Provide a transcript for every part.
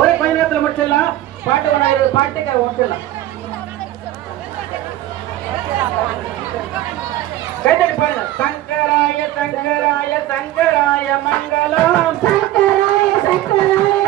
ஒரே பயணத்துல முடிச்சிடலாம். பாட்டு ஒன்று இருபது பாட்டுக்கு முடிச்சிடலாம். கைத்தடி சங்கராய சங்கராய சங்கராய மங்களம். சங்கராய சங்கராய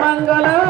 మంగళ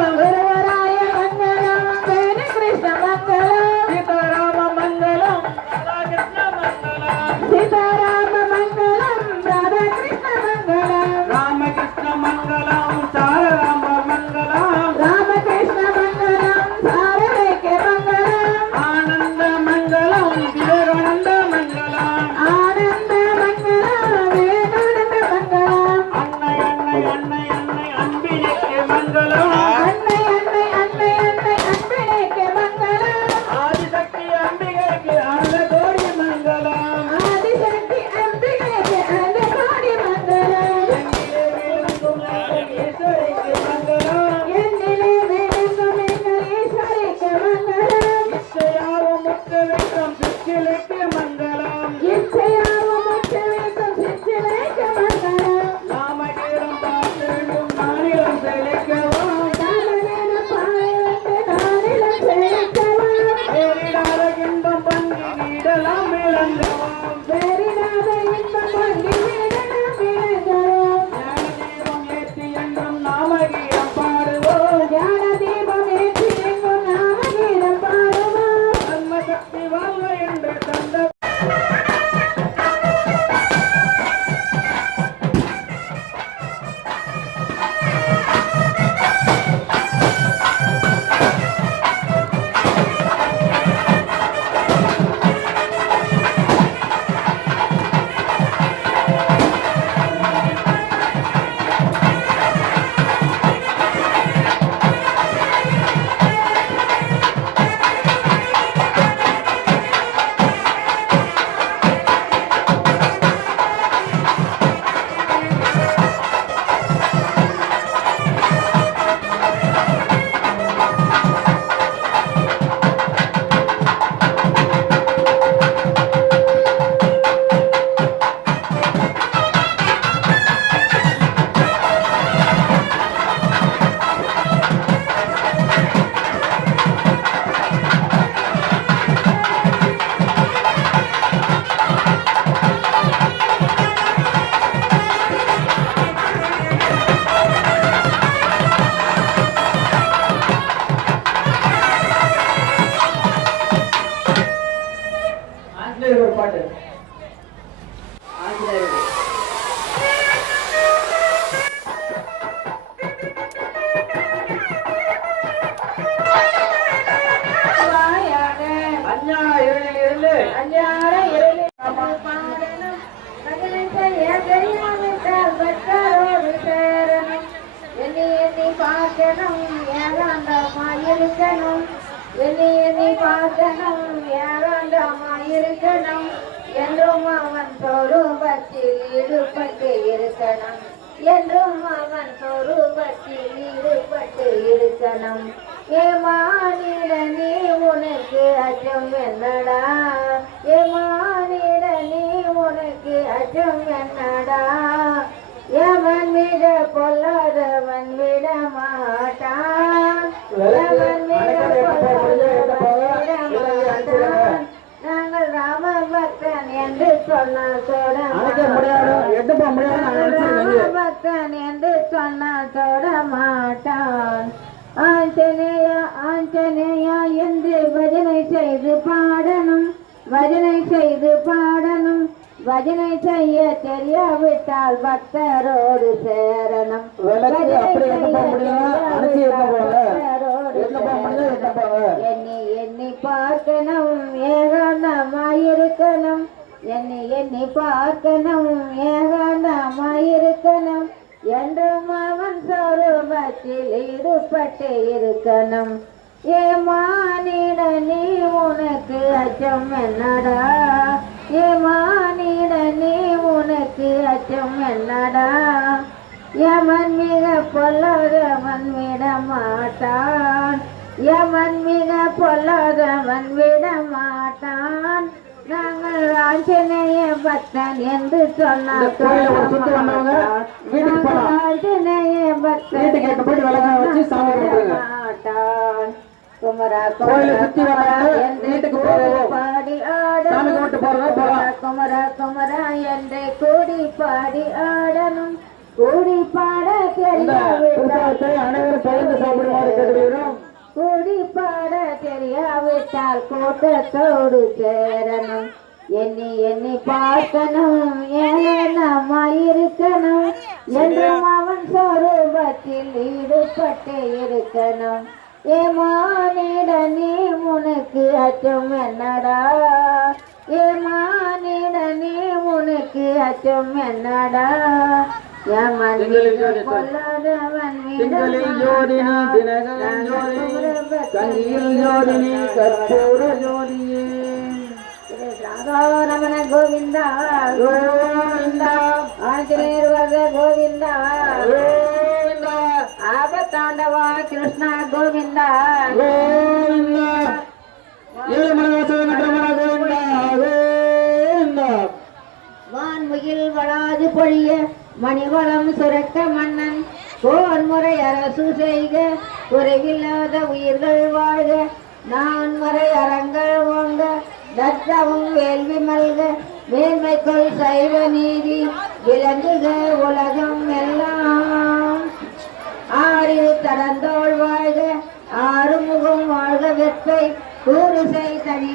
சக்தி வல்ல என்ற தந்த இருக்கணும் எண்ணி எண்ணி பார்க்கணும் ஏகாந்தமாயிருக்கணும் என்றும் அவன் சொரூபத்தில் ஈடுபட்டு இருக்கணும். என்றும் அவன் சொரூபத்தில் ஈடுபட்டு இருக்கணும். ஏமானிட நீ உனக்கு அச்சம் என்னடா? ஏமானிட நீ உனக்கு அச்சம் என்னடா? எவன் விட பொல்லாதவன் விடமா நான் நினைச்சிருக்கேன் பக்தன் என்று சொன்னால் தொட மாட்டான். ஆஞ்சநேயா ஆஞ்சநேயா என்று பஜனை செய்து பாடணும். பஜனை செய்து பாடணும். பஜனை செய்ய தெரியாவிட்டால் பக்தரோடு சேரணும். விளக்கு அப்படி எட்ட போக எண்ணி பார்க்கணும் பார்க்கணும் ஏகாந்தமாயிருக்கணும் என்றும் அவன் சொரூபத்தில் ஈடுபட்டு இருக்கணும். ஏமானிட நீ உனக்கு அச்சம் என்னடா? ஏமானிட நீ உனக்கு அச்சம் என்னடா? யமன் மிக பொல்லாதவன் விட மாட்டான் யமன் மிக பொல்லாதவன் விட ஆஞ்சநேய பக்தன் என்று சொன்னால் ஆஞ்சநேய பக்தன் குமரா குமரா குமரா என்று கூடி பாடி ஆடணும் கூடி பாட தெரியாவிட்டால் அனைவரும் சாப்பிடுமாறு கேட்டுக்கிறோம் கூடி பாட தெரியாவிட்டால் கூட்டத்தோடு சேரணும். எண்ணி எண்ணி பார்க்கணும் ஏனமாயிருக்கணும் என்றும் அவன் சொரூபத்தில் ஈடுபட்டு இருக்கணும். ஏமானிட நீ உனக்கு அச்சம் என்னடா? ஏமானிட நீ உனக்கு அச்சம் என்னடா? தினகரன் ஜோதினி கற்பூர ஜோதியே. கோவிந்தா கோவிந்தா ஆபத்தாண்டவா கிருஷ்ணா கோவிந்தா. கோவிந்தா. ஏழுமலைவாசல் நட்டமன கோவிந்தா. கோவிந்தா. வான்முகில் வளாது பொழிய மணிவளம் சுரக்க மன்னன். போன்முறை அரசு செய்க குறைவில்லாத உயிர்கள் வாழ்க. நான்முறை அறங்கள் ஓங்க தத்தவும் வேள்வி மல்க மேன்மைக்குள் சைவ நீதி விளங்குக உலகம் எல்லாம். ஆறில் தடந்தோள் வாழ்க ஆறுமுகம் வாழ்க வெப்பை கூறுசை தனி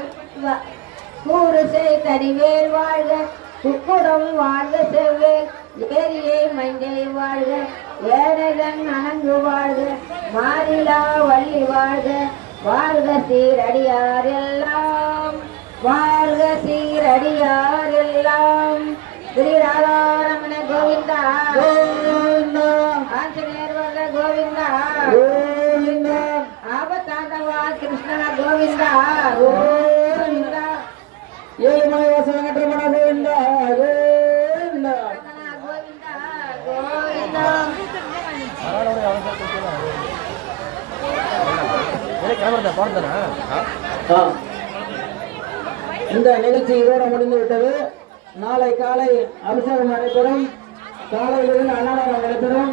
கூறுசை தனிவேல் வாழ்க குக்குடம் வாழ்க செவ்வேல் ஏரியை மஞ்சை வாழ்க ஏனதன் அணங்கு வாழ்க மாறிலா வள்ளி வாழ்க வாழ்க சீரடியார் எல்லாம். வாழ்க சீரடியார் எல்லாம் ஸ்ரீ ராதாரமண கோவிந்தா. ஆஞ்சநேயர் வர்ற கோவிந்தா. கோவிந்தா. ஆபத்தாண்டவா கிருஷ்ணா கோவிந்தா. கோவிந்தா. ஏழுமலைவாசல் நட்டமன கோவிந்தா. கோவிந்தா. கோவிந்தா. கோவிந்தா. ஆ. இந்த நிகழ்ச்சி இதோட முடிந்துவிட்டது. நாளை காலை அபிஷேகம் நடைபெறும். காலையிலிருந்து அன்னதானம் நடைபெறும்.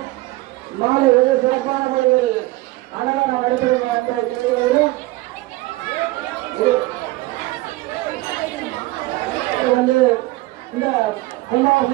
மாலை வெகு சிறப்பான முறையில் அன்னதானம் நடைபெறும் என்ற கேள்வியோடும் வந்து இந்த கும்பாபிஷேகம்